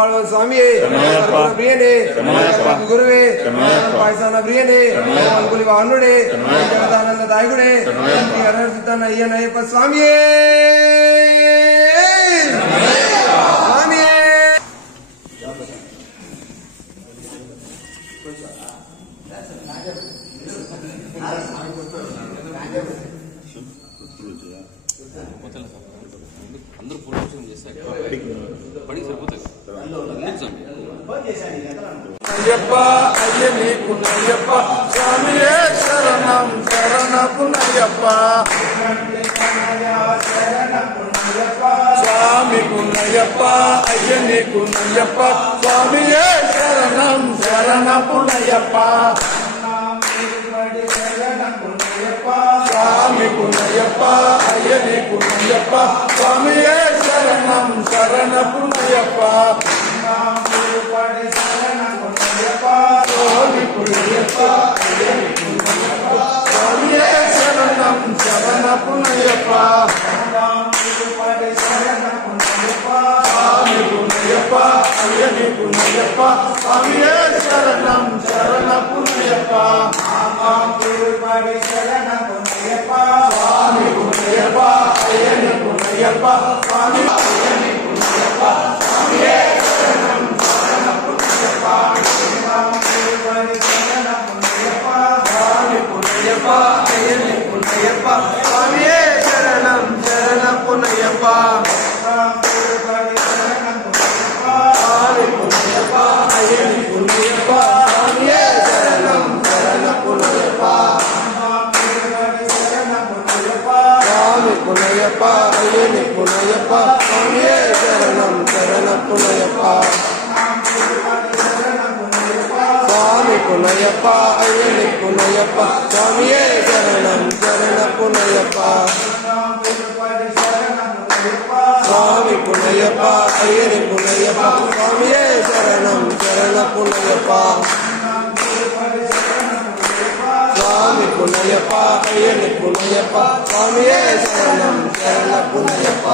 ಕಾಪಾಡುವ ಸ್ವಾಮಿಯೇ, ಪ್ರಿಯನೇ, ಗುರುವೇ, ಪಾಯಸಾನ ಪ್ರಿಯನೇ, ಅನುಕೂಲಿ ವಾಹನುಡೆ, ಜಗದಾನಂದ ದಾಯಿಗುಡೆ, ಹರಸಿದ್ದಾನ ಅಯ್ಯನಯ್ಯಪ್ಪ ಸ್ವಾಮಿಯೇ ಸ್ವಾಮಿಯೇ. అందరూ ఫోటోస్ చేస్తే పడి సరిపోతాయి. అయ్యప్ప అయ్యనీకు నయ్యప్ప స్వామియే శరణం శరణపు నయ్యప్ప స్వామికు నయ్యప్ప అయ్యనీకు నయ్యప్ప స్వామియే శరణం శరణపు నయ్యప్ప స్వామికు నయ్యప్ప అయ్యనీకు నయ్యప్ప స్వామియే శరణం శరణపు నయ్యప్ప స్వామియే శరణం శరణపు నయ్యప్ప స్వామికు నయ్యప్ప అయ్యనీకు నయ్యప్ప స్వామియే శరణం శరణపు నయ్యప్ప స్వామికు నయ్యప్ప అయ్యనీకు నయ్యప్ప స్వామి అయ్యనీకు నయ్యప్ప స్వామియే శరణం శరణపు నయ్యప్ప స్వామికు నయ్యప్ప అయ్యనీకు నయ్యప్ప స్వామియే శరణం శరణపు నయ్యప్ప స్వామికు నయ్యప్ప అయ్యనీకు నయ్యప్ప స్వామియే శరణం శరణపు నయ్యప్ప స్వామికు నయ్యప్ప అయ్యనీకు నయ్యప్ప స్వామియే శరణం శరణపు నయ్యప్ప స్వామికు నయ్యప్ప అయ్యనీకు నయ్యప్ప స్వామియే శరణం శరణపు నయ్యప్ప స్వామికు నయ్యప్ప అయ్యనీకు నయ్యప్ప స్వామియే శరణం శరణపు నయ్యప్ప స్వామికు నయ్యప్ప అయ్యనీకు నయ్యప్ప స్వామియే శరణం శరణపు నయ్యప్ప